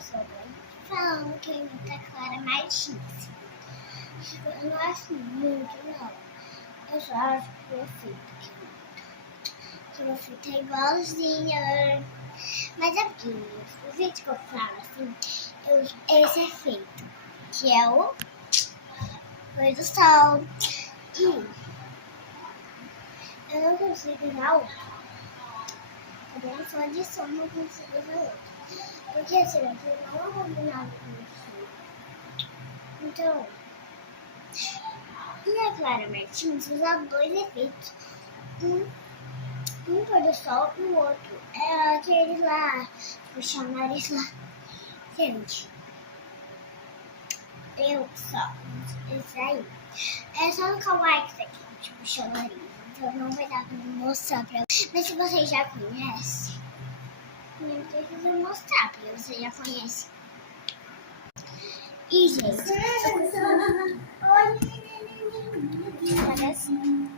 pessoa falando que imita a Clara Martins. Eu não acho muito, não. Eu só acho que o efeito que o efeito é igualzinha. Mas é porque o vídeo que eu falo assim, eu uso esse efeito, que é o pôr do sol. E eu não consigo usar outro. Eu só de som não consigo usar outro. Porque esse aqui não é combinado com o som. Então, e a Clara Martins usa dois efeitos. Um pôr do sol e o outro é aquele lá, puxar o nariz lá. Gente, eu só uso esse aí. É só no Kawaii que aqui, tipo, puxar o nariz. Então não vai dar pra mostrar pra vocês. Mas se vocês já conhecem, não precisa mostrar, porque você já conhece. E, gente, olha assim.